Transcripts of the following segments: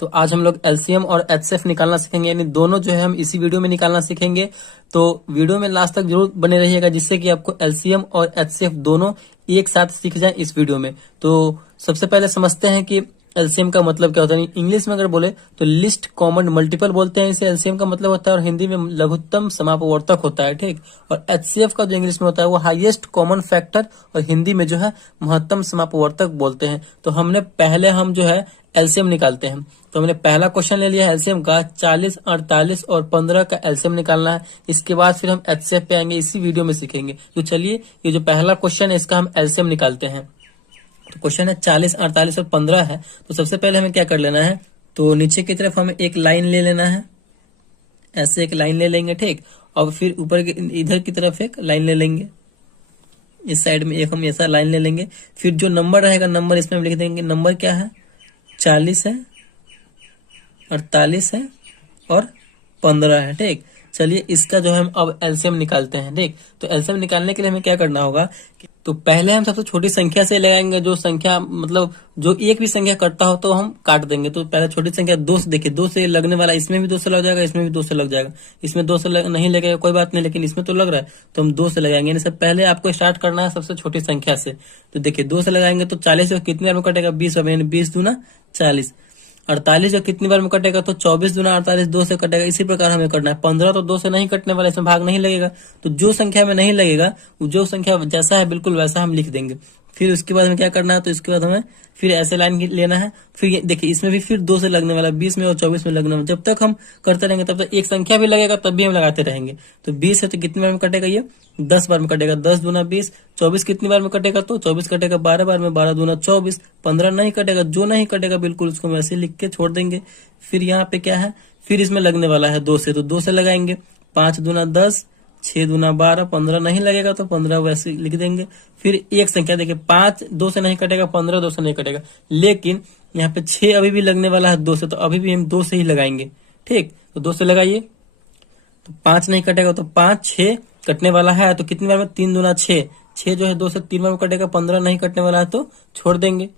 तो आज हम लोग एलसीएम और एचसीएफ निकालना सीखेंगे, यानी दोनों जो है हम इसी वीडियो में निकालना सीखेंगे। तो वीडियो में लास्ट तक जरूर बने रहिएगा, जिससे कि आपको एलसीएम और एचसीएफ दोनों एक साथ सीख जाए इस वीडियो में। तो सबसे पहले समझते हैं कि एलसीएम का मतलब क्या होता है। इंग्लिश में अगर बोले तो लिस्ट कॉमन मल्टीपल बोलते हैं इसे, एलसीएम का मतलब होता है, और हिंदी में लघुत्तम समापवर्तक होता है, ठीक। और एचसीएफ का जो इंग्लिश में होता है वो हाईएस्ट कॉमन फैक्टर, और हिंदी में जो है महत्तम समापवर्तक बोलते हैं। तो हम जो है एलसीएम निकालते हैं। तो हमने पहला क्वेश्चन ले लिया एलसीएम का, 40, 48 और 15 का एलसीएम निकालना है। इसके बाद फिर हम एचसीएफ पे आएंगे, इसी वीडियो में सीखेंगे। तो चलिए, ये जो पहला क्वेश्चन है इसका हम एलसीएम निकालते हैं। तो क्वेश्चन है 40, 48 और 15 है। तो सबसे पहले हमें क्या कर लेना है, तो नीचे की तरफ हमें एक लाइन ले लेना है, ऐसे एक लाइन ले लेंगे, ठीक। और फिर ऊपर इधर की तरफ एक लाइन ले लेंगे, इस साइड में एक हम ऐसा लाइन ले लेंगे। फिर जो नंबर रहेगा, नंबर इसमें हम लिख देंगे। नंबर क्या है, 40 है, 48 है और 15 है, ठीक। चलिए, इसका जो है हम अब एलसीएम निकालते हैं, ठीक। तो एलसीएम निकालने के लिए हमें क्या करना होगा, तो पहले हम सबसे छोटी संख्या से लगाएंगे। जो संख्या मतलब जो एक भी संख्या करता हो तो हम काट देंगे। तो पहले छोटी संख्या 2 से, देखिए 2 से लगने वाला, इसमें भी 2 से लग जाएगा, इसमें भी 2 से लग जाएगा। इसमें 2 से नहीं लगेगा कोई बात नहीं, लेकिन इसमें तो लग रहा है, तो हम 2 से लगाएंगे। यानी सब पहले आपको स्टार्ट करना है सबसे छोटी संख्या से। तो देखिए 2 से लगाएंगे तो 40 कितनी बार में कटेगा, 20 बार, यानी 20 दूना 40। 48 जो कितनी बार में कटेगा, तो 24 दूना 48, 2 से कटेगा। इसी प्रकार हमें करना है। 15 तो 2 से नहीं कटने वाला, इसमें भाग नहीं लगेगा। तो जो संख्या में नहीं लगेगा, जो संख्या जैसा है बिल्कुल वैसा हम लिख देंगे। फिर उसके बाद हमें क्या करना है, तो इसके बाद हमें फिर ऐसे लाइन लेना है। फिर देखिए इसमें भी फिर 2 से लगने वाला, 20 में और 24 में लगने वाला। जब तक हम करते रहेंगे तब तक एक संख्या भी लगेगा, तब भी हम लगाते रहेंगे। तो 20 है तो कितनी बार में कटेगा, ये 10 बार में कटेगा। 10 दूना 20। 24 कितनी बार में कटेगा, तो 24 कटेगा 12 बार में। 12 दूना 24। 15 नहीं कटेगा, जो नहीं कटेगा बिल्कुल उसको हम ऐसे लिख के छोड़ देंगे। फिर यहाँ पे क्या है, फिर इसमें लगने वाला है 2 से, तो 2 से लगाएंगे। 5 दूना 10, 6 दूना 12। 15 नहीं लगेगा तो 15 वैसे लिख देंगे। फिर एक संख्या देखिए, 5 2 से नहीं कटेगा, 15 2 से नहीं कटेगा, लेकिन यहाँ पे 6 अभी भी लगने वाला है 2 से, तो अभी भी हम 2 से ही लगाएंगे, ठीक। तो 2 से लगाइए, तो 5 नहीं कटेगा, तो 5, 6 कटने वाला है, तो कितनी बार में, 3 दूना 6। 6 जो है 2 से 3 बार में कटेगा। 15 नहीं कटने वाला है तो छोड़ देंगे।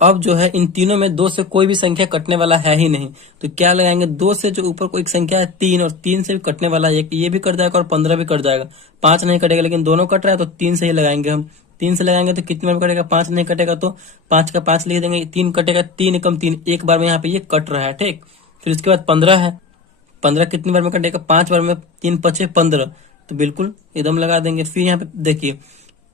अब जो है इन तीनों में 2 से कोई भी संख्या कटने वाला है ही नहीं, तो क्या लगाएंगे, 2 से जो ऊपर कोई एक संख्या है 3, और 3 से भी कटने वाला है, ये भी कट जाएगा और 15 भी कट जाएगा। 5 नहीं कटेगा, लेकिन दोनों कट रहा है तो 3 से ही लगाएंगे हम। 3 से लगाएंगे तो कितने बार कटेगा, 5 नहीं कटेगा तो 5 का 5 लिख देंगे। 3 कटेगा, 3 एकम 3, एक बार में यहाँ पे ये कट रहा है, ठीक। फिर उसके बाद 15 है। 15 कितनी बार में कटेगा, 5 बार में। 3 5 15, तो बिल्कुल एकदम लगा देंगे। फिर यहाँ पे देखिए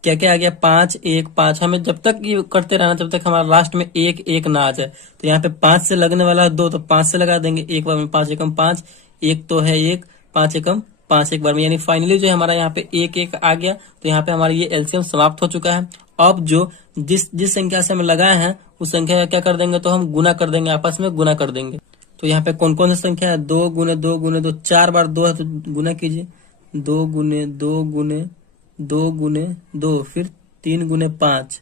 क्या क्या आ गया, 5 1 5। हमें जब तक ये करते रहना, जब तक हमारा लास्ट में 1 1 ना आ जाए। तो यहाँ पे 5 से लगने वाला है 2, तो 5 से लगा देंगे एक बार में। 5 एकम 5, 1 तो है 1, 5 एकम 5 एक बार में, यानी फाइनली जो है हमारा यहाँ पे 1 1 आ गया। तो यहाँ पे हमारा ये एलसीएम समाप्त हो चुका है। अब जो जिस संख्या से हम लगाए हैं उस संख्या का क्या कर देंगे, तो हम गुना कर देंगे, आपस में गुना कर देंगे। तो यहाँ पे कौन कौन सी संख्या है, 2 गुने 2 गुने 2, 4 बार 2 है तो गुना कीजिए। 2 गुने 2 गुने 2 गुने 2, फिर 3 गुने 5,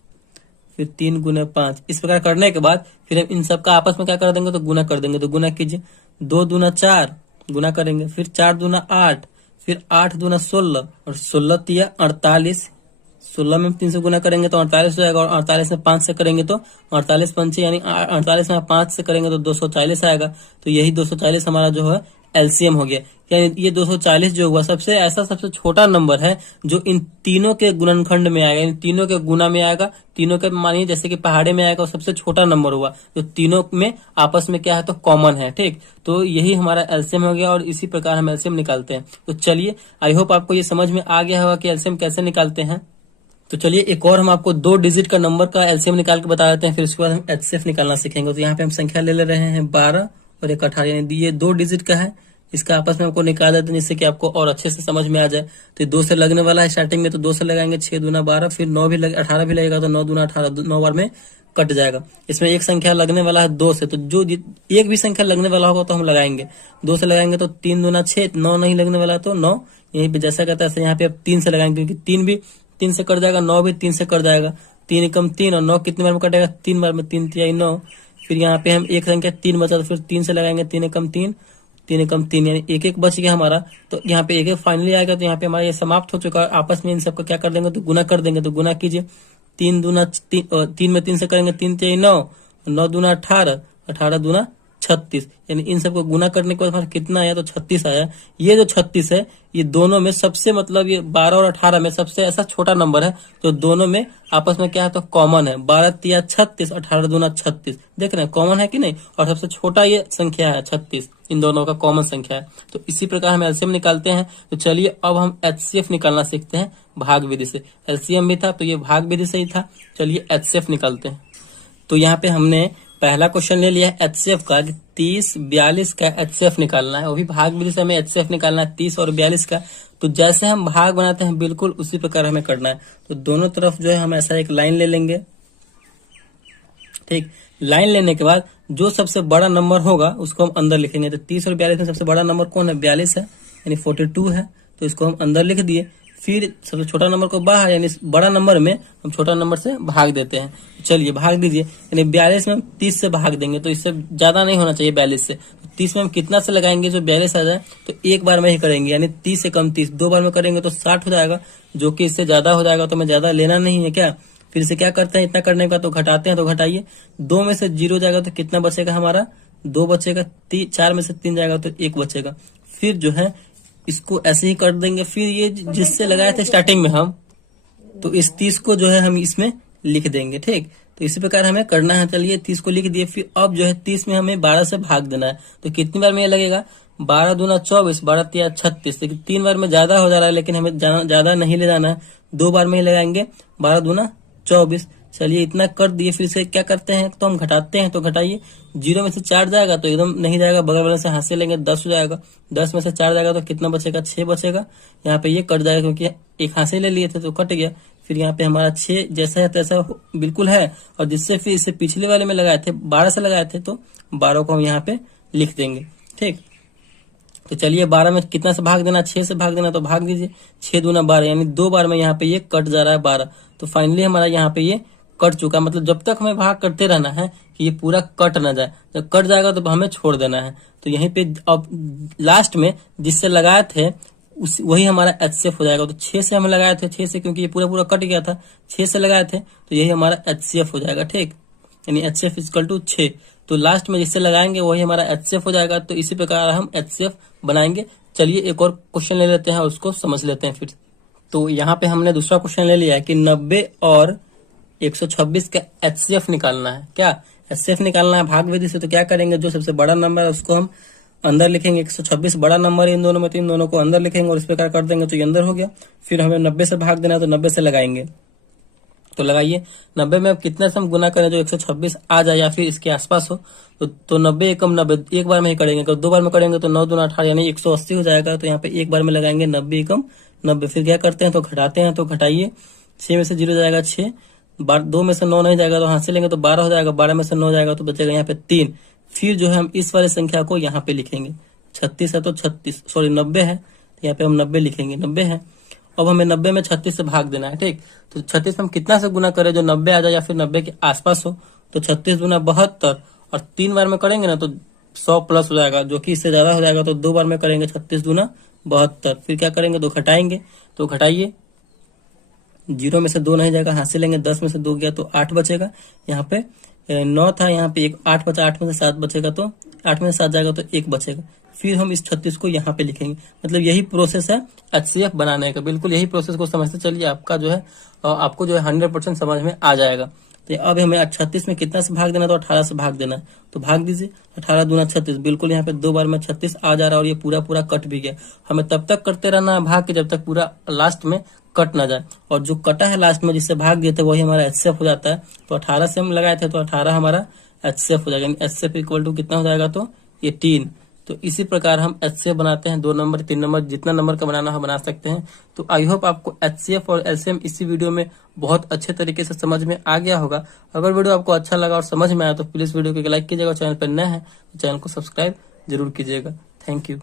फिर 3 गुने 5। इस प्रकार करने के बाद फिर हम इन सबका आपस में क्या कर देंगे, तो गुना कर देंगे। तो गुना कीजिए, 2 दूना 4 गुना करेंगे, फिर 4 दूना 8, फिर 8 दूना 16, और 16 तिया 48। 16 में 3 से गुना करेंगे तो 48 हो जाएगा, और 48 में 5 से करेंगे तो 48 पंचे, यानी 48 में 5 से करेंगे तो 240 आएगा। तो यही 240 हमारा जो है एलसीएम हो गया। यानी ये 240 जो हुआ सबसे छोटा नंबर है जो इन तीनों के गुणनखंड में आएगा, इन तीनों के गुना में आएगा। तीनों के मानिए जैसे कि पहाड़े में आएगा, वो सबसे छोटा नंबर हुआ जो तीनों में आपस में क्या है, तो कॉमन है, ठीक। तो यही हमारा एलसीएम हो गया, और इसी प्रकार हम एलसीएम निकालते हैं। तो चलिए, आई होप आपको ये समझ में आ गया होगा कि एलसीएम कैसे निकालते हैं। तो चलिए, एक और हम आपको 2 डिजिट का नंबर का एलसीएम निकाल के बता देते हैं, फिर उसके बाद हम एचसीएफ निकालना सीखेंगे। तो यहाँ पे हम संख्या ले रहे हैं 12 और एक 18, यानी ये 2 डिजिट का है। इसका आपस में आपको निकाल देते हैं, जिससे कि आपको और अच्छे से समझ में आ जाए। तो 2 से लगने वाला है स्टार्टिंग में, तो 2 से लगाएंगे। 6 दूना 12, फिर 9 भी 18 भी लगेगा, तो 9 दूना 18, 9 बार में कट जाएगा। इसमें एक संख्या लगने वाला है 2 से, तो जो एक भी संख्या लगने वाला होगा तो हम लगाएंगे। 2 से लगाएंगे तो 3 दूना 6, 9 नहीं लगने वाला तो 9, यहीं पे जैसा कहता है यहाँ पे अब 3 से लगाएंगे, क्योंकि 3 भी 3 से कट जाएगा, 9 भी 3 से कट जाएगा। 3 एकम 3, और 9 कितनी बार में कटेगा, 3 बार में। 3 तिहाई 9। फिर यहाँ पे हम एक संख्या 3 बचा, तो फिर 3 से लगाएंगे। 3 एकम 3, 3 एकम 3, यानी 1 1 बच गया हमारा। तो यहाँ पे 1 1 फाइनली आएगा। तो यहाँ पे हमारा ये समाप्त हो चुका है। आपस में इन सबको क्या कर देंगे, तो गुना कर देंगे। तो गुना कीजिए, 3 दूना 3 में 3 से करेंगे, 3 तिहाई 9, 9 दूना 18, 18 दूना 36, यानी इन सबको गुना करने के बाद हमारा कितना आया, तो 36 आया। ये जो 36 है ये दोनों में सबसे मतलब ये 12 और 18 में सबसे ऐसा छोटा नंबर है जो दोनों में आपस में क्या है, तो कॉमन है। 12 तिया 36, 18 दूना 36, देख रहे हैं कॉमन है कि नहीं। और सबसे छोटा ये संख्या है 36, इन दोनों का कॉमन संख्या है। तो इसी प्रकार हम एलसीएम निकालते हैं। तो चलिए अब हम एचसीएफ निकालना सीखते हैं भाग विधि से। एलसीएम भी था तो ये भाग विधि से ही था। चलिए एचसीएफ निकालते हैं। तो यहाँ पे हमने पहला क्वेश्चन ले लिया है एचसीएफ का, 30 42 का एचसीएफ निकालना है। वो भी भाग विधि से हमें एचसीएफ निकालना है 30 और 42 का। तो जैसे हम भाग बनाते हैं बिल्कुल उसी प्रकार हमें करना है। तो दोनों तरफ जो है हम ऐसा एक लाइन ले लेंगे, ठीक। लाइन लेने के बाद जो सबसे बड़ा नंबर होगा उसको हम अंदर लिखेंगे। तो 30 और 42 में सबसे बड़ा नंबर कौन है, 42 है, यानी 42 है। तो इसको हम अंदर लिख दिए। फिर सबसे छोटा नंबर को बाहर, यानी बड़ा नंबर में हम छोटा नंबर से भाग देते हैं। चलिए भाग दीजिए, यानी 42 में हम 30 से भाग देंगे, तो इससे ज्यादा नहीं होना चाहिए 42 से। 30 में हम कितना से लगाएंगे, जो 42 आ जाए तो एक बार में ही करेंगे, यानी 30 से कम 30, 2 बार में करेंगे तो 60 हो जाएगा, जो कि इससे ज्यादा हो जाएगा। तो हमें ज्यादा लेना नहीं है क्या। फिर से क्या करते हैं, इतना करने का तो घटाते हैं। तो घटाइए, 2 में से 0 जाएगा तो कितना बचेगा हमारा, 2 बचेगा। 4 में से 3 जाएगा तो 1 बचेगा। फिर जो है इसको ऐसे ही कर देंगे। फिर ये जिससे लगाए थे स्टार्टिंग में हम, तो इस 30 को जो है हम इसमें लिख देंगे, ठीक। तो इसी प्रकार हमें करना है। चलिए 30 को लिख दिए। फिर अब जो है 30 में हमें 12 से भाग देना है। तो कितनी बार में ये लगेगा, 12 दूना 24, 12 तिया 36। लेकिन 3 बार में ज्यादा हो जा रहा है, लेकिन हमें ज्यादा नहीं ले जाना है, 2 बार में ही लगाएंगे। 12 दूना 24। चलिए इतना कर दिए। फिर से क्या करते हैं, तो हम घटाते हैं। तो घटाइए, 0 में से 4 जाएगा तो एकदम नहीं जाएगा, बगल वाले से हाथ से लेंगे, 10 हो जाएगा। 10 में से 4 जाएगा तो कितना बचेगा, 6 बचेगा। यहाँ पे ये कट जाएगा क्योंकि एक हाथ से ले लिए थे तो कट गया। फिर यहाँ पे हमारा 6 जैसा है तैसा बिल्कुल है। और जिससे फिर इसे पिछले वाले में लगाए थे, 12 से लगाए थे, तो 12 को हम यहाँ पे लिख देंगे, ठीक। तो चलिए 12 में कितना से भाग देना, 6 से भाग देना। तो भाग दीजिए, 6 दूना 12, यानी 2 बार में यहाँ पे ये कट जा रहा है 12। तो फाइनली हमारा यहाँ पे ये कट चुका। मतलब जब तक हमें भाग करते रहना है कि ये पूरा कट ना जाए। जब कट जाएगा तो हमें छोड़ देना है। तो यहीं पे अब लास्ट में जिससे लगाए थे वही हमारा एचसीएफ हो जाएगा। तो 6 से हम लगाए थे, 6 से, क्योंकि ये पूरा कट गया था, 6 से लगाए थे, तो यही हमारा एचसीएफ हो जाएगा, ठीक। यानी एचसीएफ इक्वल टू 6। तो लास्ट में जिससे लगाएंगे वही हमारा एचसीएफ हो जाएगा। तो इसी प्रकार हम एचसीएफ बनाएंगे। चलिए एक और क्वेश्चन ले लेते हैं, उसको समझ लेते हैं फिर। तो यहाँ पे हमने दूसरा क्वेश्चन ले लिया है कि 90 और 126 का एचसीएफ निकालना है। क्या एचसीएफ निकालना है भाग विधि से। तो क्या करेंगे, जो सबसे बड़ा नंबर है उसको हम अंदर लिखेंगे। 126 बड़ा नंबर है इन दोनों में, तो इन दोनों को अंदर लिखेंगे और इस प्रकार कर देंगे तो ये अंदर हो गया। फिर हमें 90 से भाग देना है, तो 90 से लगाएंगे। तो लगाइए, 90 में अब कितना से हम गुना करें जो 126 आ जाए या फिर इसके आसपास हो। तो 90 एकम 90 एक बार में ही करेंगे। अगर 2 बार में करेंगे तो 9 दूना 18, यानी 180 हो जाएगा। तो यहाँ पे एक बार में लगाएंगे 90 एकम 90। फिर क्या करते हैं, तो घटाते हैं। तो घटाइए, 6 में से 0 जाएगा 6, 2 में से 9 नहीं जाएगा तो हाथ से लेंगे तो 12 हो जाएगा। 12 में से 9 जाएगा तो बचेगा यहाँ पे 3। फिर जो है हम इस वाले संख्या को यहाँ पे लिखेंगे। 36 है तो 36, सॉरी 90 है, तो यहाँ पे हम 90 लिखेंगे, 90 है। अब हमें 90 में 36 से भाग देना है, ठीक। तो 36 में हम कितना से गुना करें जो 90 आ जाए या फिर 90 के आसपास हो। तो 36 गुना 72, और 3 बार में करेंगे ना तो 100 प्लस हो जाएगा, जो कि इससे ज्यादा हो जाएगा। तो 2 बार में करेंगे 36 गुना 72। फिर क्या करेंगे, तो घटाएंगे। तो घटाइए, 0 में से 2 नहीं जाएगा, हाथ से लेंगे, 10 में से 2 गया तो 8 बचेगा। यहाँ पे 9 था, यहाँ पे 8 बचा, 8 में से 7 बचेगा, तो 8 में से 7 जाएगा तो 1 बचेगा। फिर हम इस 36 को यहाँ पे लिखेंगे। मतलब यही प्रोसेस है एचसीएफ बनाने का। बिल्कुल यही प्रोसेस को समझते चलिए, आपका जो है आपको जो है 100% समझ में आ जाएगा। तो अब हमें 36 में कितना से भाग देना, तो 18 से भाग देना। तो भाग दीजिए, 18 दूना 36, बिल्कुल यहाँ पे 2 बार में 36 आ जा रहा है और ये पूरा कट भी गया। हमें तब तक करते रहना है भाग के जब तक पूरा लास्ट में कट ना जाए। और जो कटा है लास्ट में जिससे भाग दिए थे वही हमारा एचसीएफ हो जाता है। तो 18 से हम लगाए थे तो 18 हमारा एचसीएफ हो जाएगा। एचसीएफ इक्वल टू कितना हो जाएगा, तो ये 3। तो इसी प्रकार हम एचसीएफ बनाते हैं। 2 नंबर 3 नंबर जितना नंबर का बनाना है बना सकते हैं। तो आई होप आपको एचसीएफ और एलसीएम इसी वीडियो में बहुत अच्छे तरीके से समझ में आ गया होगा। अगर वीडियो आपको अच्छा लगा और समझ में आया तो प्लीज वीडियो को लाइक कीजिएगा। चैनल पर नए हैं तो चैनल को सब्सक्राइब जरूर कीजिएगा। Thank you.